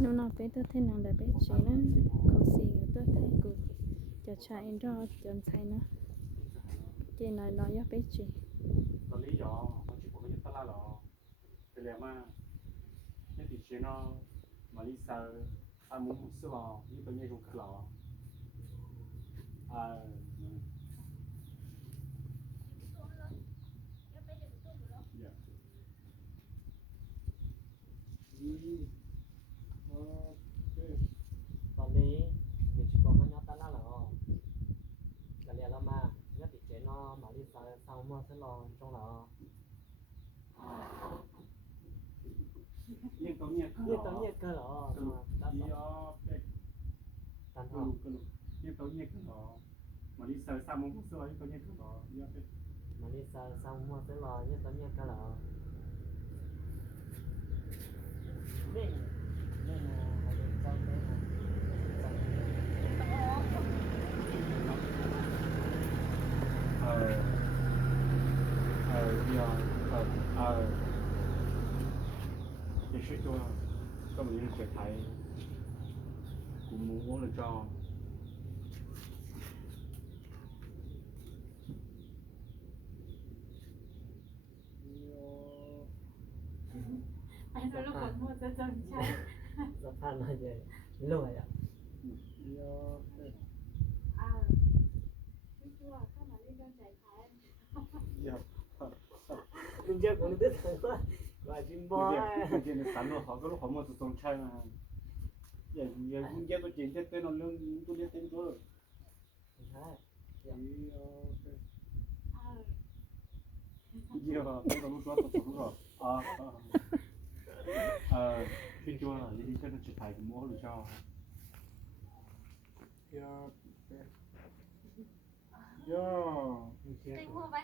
nó nào bé tôi thấy nàng là bé chỉ nó không xì người tôi thấy cụจะใช้รอจนใช้นะเจนน้อยน้อยbé chỉ ตอนนี้ยอมันชิบุก็ยังตลาดหรอเป็นเรื่องมากนี่ติดเชื้อเนาะมาลิซาอามุมุสลอนี่ตัวนี้รู้คือหรอตอนนี้มีชิบอกมันยอดตลาดหรอกันเรียนแล้วมาเนี่ยติดเจนอมาลิซาซาวมัวเซลอนจงหรอยังตัวนี้คือ นี่ตอนนี้ก็หรอ คือที่อ๋อเป็น ตัน ก ทอ ลุ่มกลุ่มยังตัวนี้คือหรอมาลิซาซามุมุสลอนี่ตัวนี้คือหรอยังเป็น มาลิซาซาวมัวเซลอนเนี่ยตอนนี้ก็หรอนี่นี่นะอะไรเจ้าเล่นนะ也是说根本就是学台古母我了照ไอ้ตัวลูกคนพูดจะจนใช่ สะพานอะไรรวยอ่ะ ไม่ชัวร์ถ้ามาเล่นโดนใจใคร ลุงเจ้าของนึกถึงว่าจิมบอย 这的山路好，个路好么是种菜嘛？也不见得对那两都得等多。ใช่ 也吧，等到路说不走路了啊。去做了，你这个去排个么路叫？呀，呀， เต็งหัวไป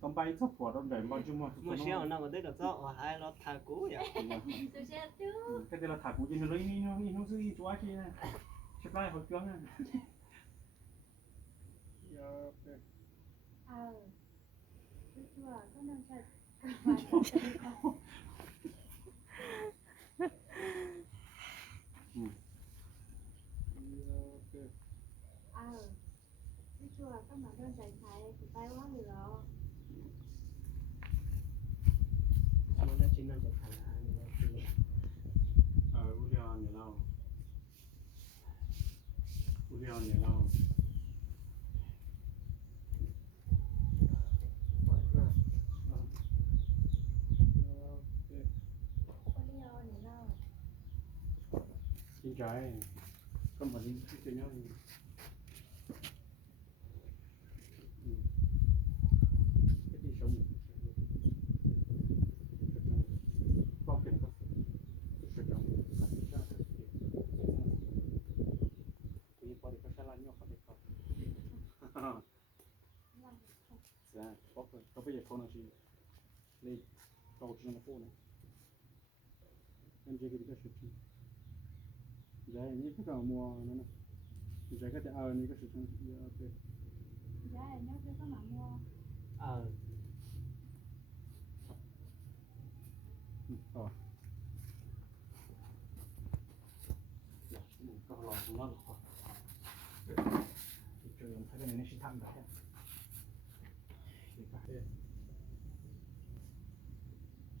ต้องไปซัพพอร์ตต้องได้มาจุ่มมา เมื่อเช้านั่งก็ได้กับเจ้าว่าให้รถทากูอย่าง สุเชษจู้ cái này là thả cú trên nó lấy nó giữ chúa chi nè chụp lại hồi trước nè ไม่ชัวร์ก็โดนใจไม่ชัวร์ก็มาโดนใจใครถึงไปว่าหรือเรา มันได้ชิ้นนั้นจะทานอันนี้คือ uliao này lao uliao này lao ปล่อยมาก ก็เลี้ยวเนี่ยเรา chính trái không phải những cái nhau cái gì sống bao tiền có sự sống cả những cái thì có thể có sai lầm nhau có thể có dạ có bây giờ con là gì lên tàu trên nó phô này em chơi cái gì cái sự dạ như cái nào mua nó nè dạ cái như cái sự trong dạ ok giá là nhớ cái có mà mua ต่อก็รอของเราหรอเจอถ้าเป็นในชิ้นทำได้ดีกว่า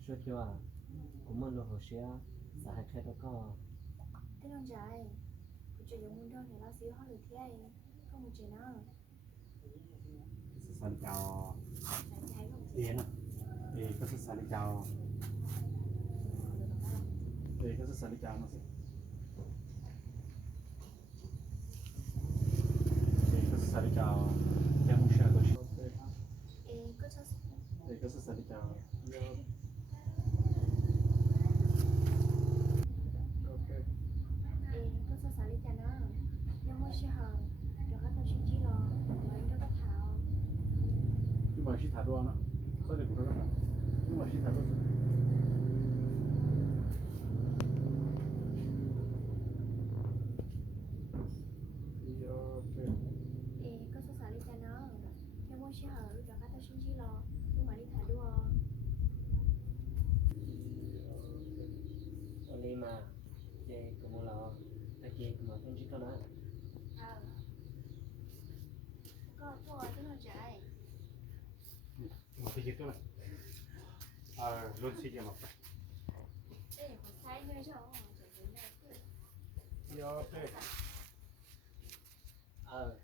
ช่วยที่ว่าผมมันรู้หัวเสียสาเหตุแล้วก็ cái đồng trái của chuyện dùng đơn thì nó xíu hơn được thế này không một chuyện nào สันเจ้า trái trái không เอ็นอ่ะเอก็คือสันเจ้าเอก็คือสันเจ้านะสิเอก็คือสันเจ้าแกมุชาก็ชิเอ có cho เอก็คือสันเจ้า có cho xả đi cho nó nhưng mà sẽ hờ rồi có tao chỉ lo rồi nó có thảo ที่มาชิถาด้วยนะก็เด็กกูแล้วนะที่มาชิถาด้วย có cho xả đi cho nó nhưng mà sẽ hờ rồi có tao chỉ lo nhưng mà đi thả đua วันนี้ม cái của mua là ta kia của mà con chỉ có nó có thua chứ nó chạy một cái gì đó này luôn xí gì mà đây là một sai nơi cho chạy đến đây yo thế ờ